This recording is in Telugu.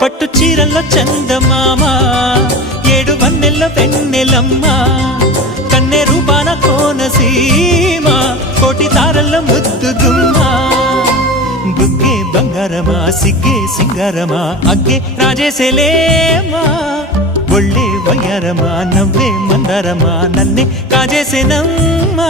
పట్టు చీరల్లో చందమామ ఏడు వన్నెల్ల వెన్నెలమ్మ కన్నె రూపాన కోనసీమ కోటి తారల్లో ముద్దుగుమ్మ బుగ్గే బంగారమా సిగ్గే సింగారమా అగ్గే రాజేసేలేమా ఒళ్ళే వయ్యారమా నవ్వే మందారమా నన్నే కాజేసేనమ్మా